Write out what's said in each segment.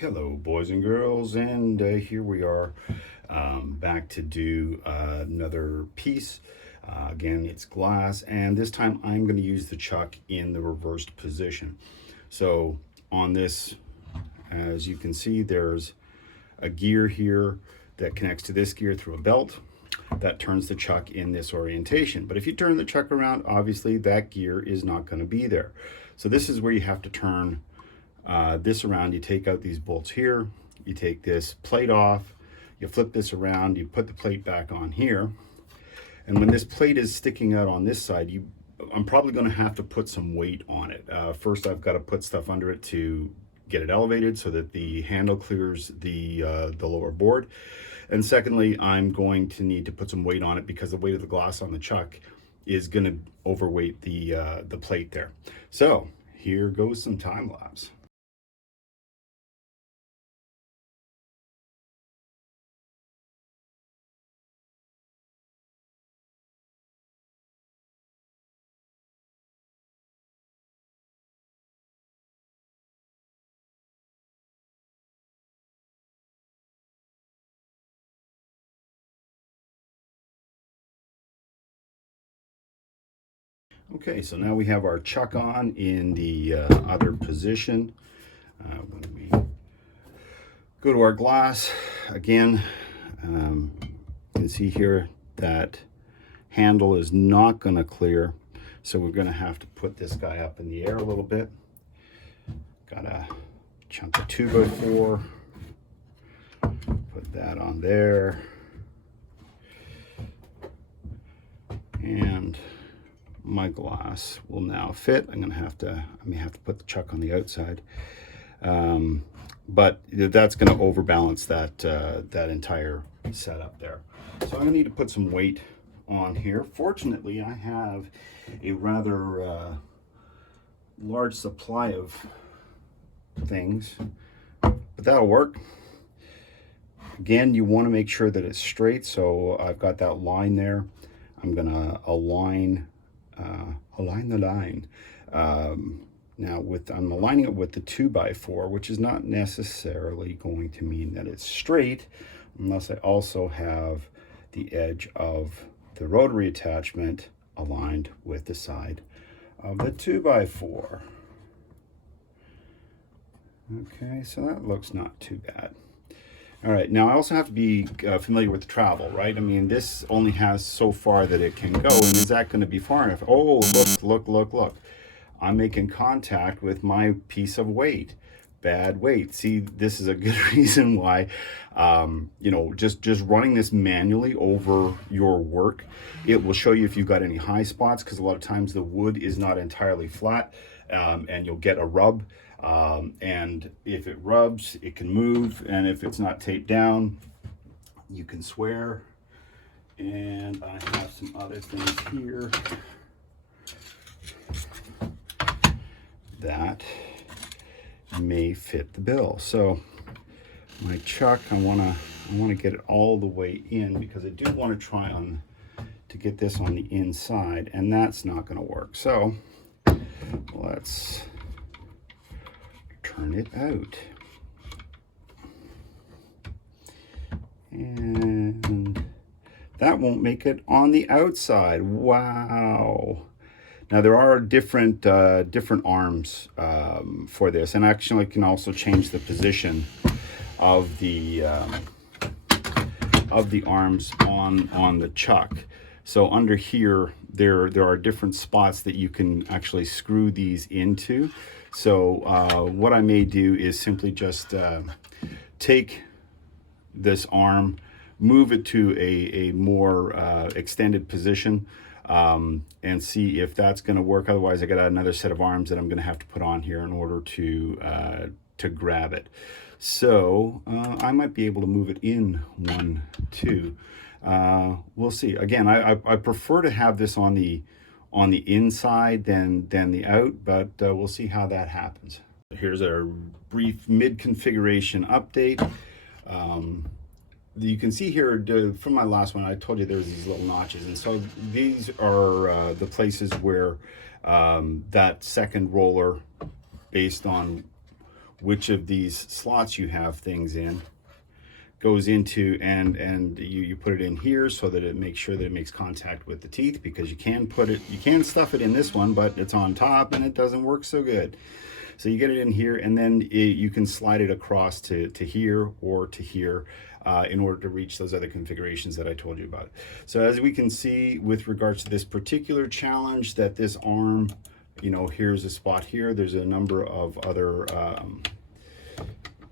Hello boys and girls, and here we are back to do another piece. Again, it's glass, and this time I'm going to use the chuck in the reversed position. So on this, as you can see, there's a gear here that connects to this gear through a belt that turns the chuck in this orientation. But if you turn the chuck around, obviously that gear is not going to be there. So this is where you have to turn this around. You take out these bolts here, you take this plate off, you flip this around, you put the plate back on here, and when this plate is sticking out on this side, I'm probably going to have to put some weight on it. First, I've got to put stuff under it to get it elevated so that the handle clears the lower board, and secondly, I'm going to need to put some weight on it because the weight of the glass on the chuck is going to overweight the plate there. So here goes some time lapse. Okay, so now we have our chuck on in the other position. When we go to our glass, again, you can see here that handle is not going to clear, so we're going to have to put this guy up in the air a little bit. Got a chunk of 2x4, put that on there, and my glass will now fit. I may have to put the chuck on the outside, but that's going to overbalance that entire setup there. So I'm going to need to put some weight on here. Fortunately, I have a rather large supply of things, but that'll work. Again, you want to make sure that it's straight, so I've got that line there. I'm going to align the line. Now I'm aligning it with the 2x4, which is not necessarily going to mean that it's straight unless I also have the edge of the rotary attachment aligned with the side of the 2x4. Okay, so that looks not too bad. All right, now I also have to be familiar with the travel, right? I mean, this only has so far that it can go, and is that going to be far enough? Oh, look. I'm making contact with my piece of weight. Bad weight. See, this is a good reason why, just running this manually over your work, it will show you if you've got any high spots, because a lot of times the wood is not entirely flat, and you'll get a rub. And if it rubs, it can move, and if it's not taped down, you can swear. And I have some other things here that may fit the bill. So my chuck, I want to get it all the way in, because I do want to try to get this on the inside, and that's not going to work. So let's turn it out. And that won't make it on the outside. Wow. Now there are different arms for this, and actually I can also change the position of the arms on the chuck. So under here there are different spots that you can actually screw these into. So what I may do is simply just take this arm, move it to a more extended position, and see if that's going to work. Otherwise, I got another set of arms that I'm going to have to put on here in order to grab it. So I might be able to move it in 1, 2. We'll see. Again, I prefer to have this on the inside than the out, but we'll see how that happens. Here's a brief mid-configuration update. You can see here from my last one, I told you there's these little notches, and so these are the places where that second roller, based on which of these slots you have things in goes into, and you put it in here so that it makes sure that it makes contact with the teeth, because you can stuff it in this one, but it's on top and it doesn't work so good. So you get it in here, and then you can slide it across to here or to here in order to reach those other configurations that I told you about. So as we can see with regards to this particular challenge, that this arm, you know, here's a spot here. There's a number of other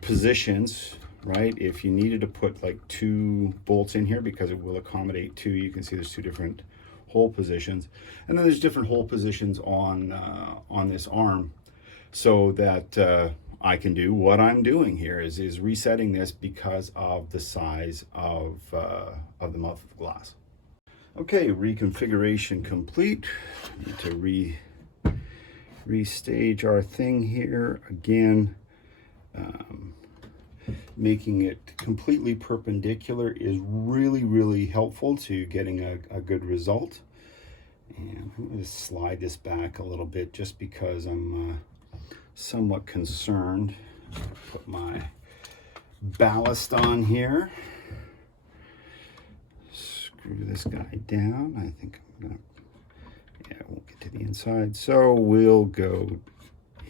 positions, right? If you needed to put like 2 bolts in here, because it will accommodate 2, you can see there's 2 different hole positions. And then there's different hole positions on this arm, so that I can do what I'm doing here is resetting this because of the size of the mouth of the glass. Okay, reconfiguration complete. Need to restage our thing here again. Making it completely perpendicular is really helpful to getting a good result. And I'm going to slide this back a little bit just because I'm somewhat concerned. Put my ballast on here. Screw this guy down. I think I'm gonna, yeah, I won't get to the inside. So we'll go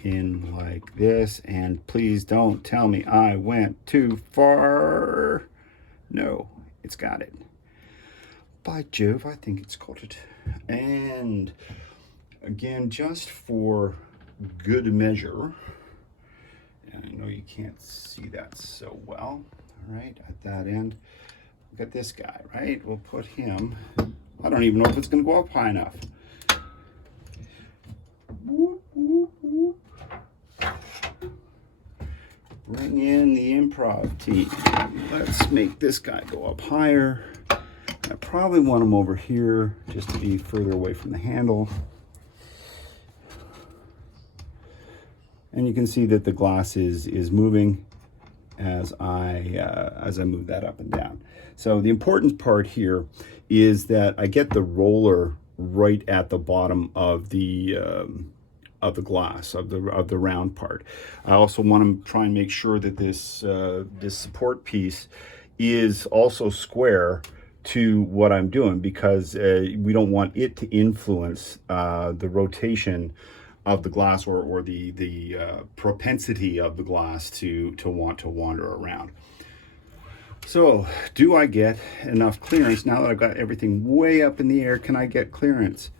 in like this, and please don't tell me I went too far. No, it's got it. By Jove, I think it's got it. And again, just for good measure, and I know you can't see that so well, all right, at that end, look at this guy, right? We'll put him, I don't even know if it's going to go up high enough. Whoop, whoop, whoop. Bring in the improv team. Let's make this guy go up higher. I probably want him over here just to be further away from the handle. And you can see that the glass is moving as I move that up and down. So the important part here is that I get the roller right at the bottom of the glass, of the round part. I also want to try and make sure that this this support piece is also square to what I'm doing, because we don't want it to influence the rotation of the glass, or the propensity of the glass to want to wander around. So do I get enough clearance now that I've got everything way up in the air? Can I get clearance?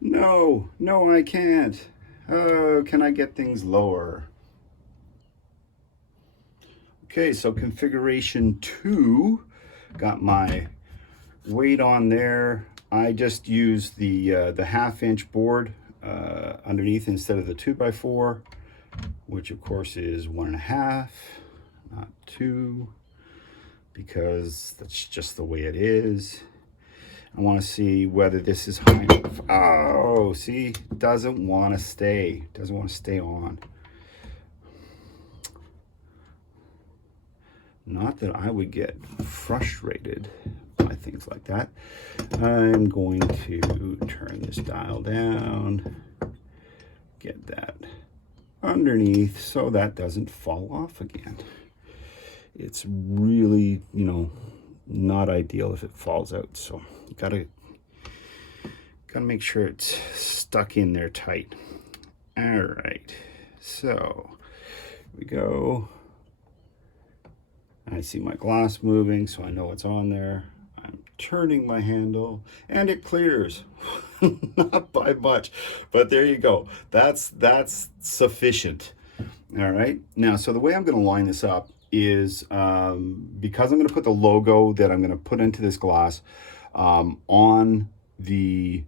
No, I can't. Oh, can I get things lower? Okay, so configuration 2, got my weight on there. I just used the 1/2-inch board underneath instead of the 2x4, which of course is 1.5, not 2, because that's just the way it is. I want to see whether this is high enough. Oh, see, doesn't want to stay on. Not that I would get frustrated by things like that. I'm going to turn this dial down, get that underneath so that doesn't fall off again. It's really, you know, not ideal if it falls out. So you gotta make sure it's stuck in there tight. All right, so we go. I see my glass moving, so I know it's on there. I'm turning my handle and it clears. Not by much, but there you go. That's sufficient. All right, now, so the way I'm going to line this up is because I'm going to put the logo that I'm going to put into this glass on the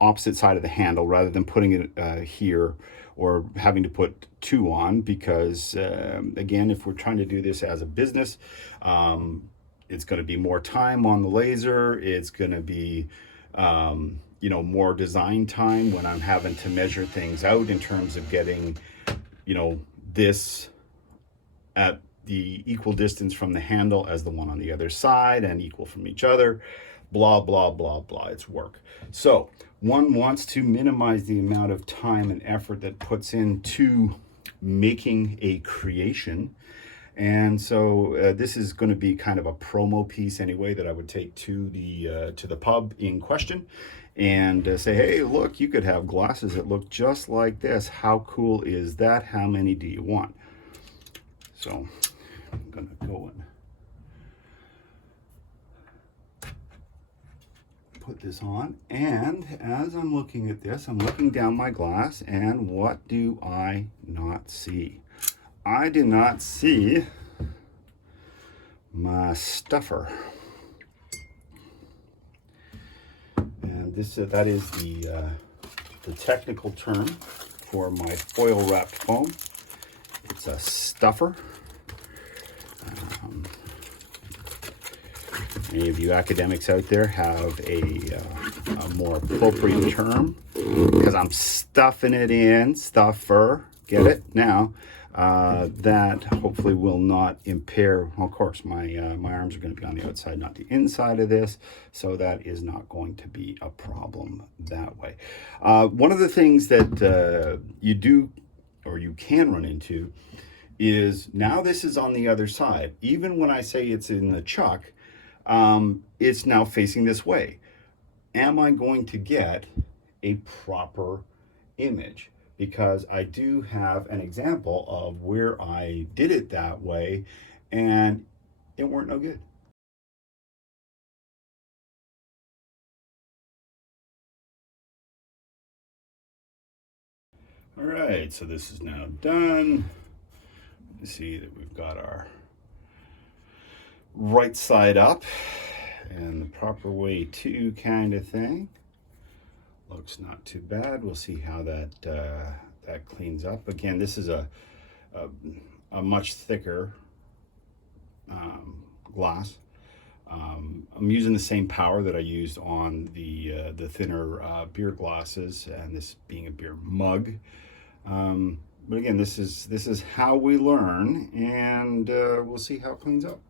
opposite side of the handle, rather than putting it here or having to put 2 on, because again, if we're trying to do this as a business, it's going to be more time on the laser. It's going to be you know, more design time when I'm having to measure things out in terms of getting, you know, this at the equal distance from the handle as the one on the other side, and equal from each other, blah, blah, blah, blah. It's work. So one wants to minimize the amount of time and effort that puts into making a creation. And so this is going to be kind of a promo piece anyway that I would take to the pub in question and say, hey, look, you could have glasses that look just like this. How cool is that? How many do you want? So I'm going to go and put this on, and as I'm looking at this, I'm looking down my glass, and what do I not see? I do not see my stuffer. And this that is the technical term for my foil wrapped foam. It's a stuffer. Any of you academics out there have a more appropriate term, because I'm stuffing it in, stuffer, get it? Now, that hopefully will not impair, well, of course, my arms are going to be on the outside, not the inside of this, so that is not going to be a problem that way. One of the things that you do, or you can run into, is now this is on the other side. Even when I say it's in the chuck, it's now facing this way. Am I going to get a proper image? Because I do have an example of where I did it that way and it weren't no good. All right, so this is now done. You see that we've got our right side up and the proper way to kind of thing. Looks not too bad. We'll see how that that cleans up. Again, this is a much thicker glass. I'm using the same power that I used on the thinner beer glasses, and this being a beer mug. But again, this is how we learn, and we'll see how it cleans up.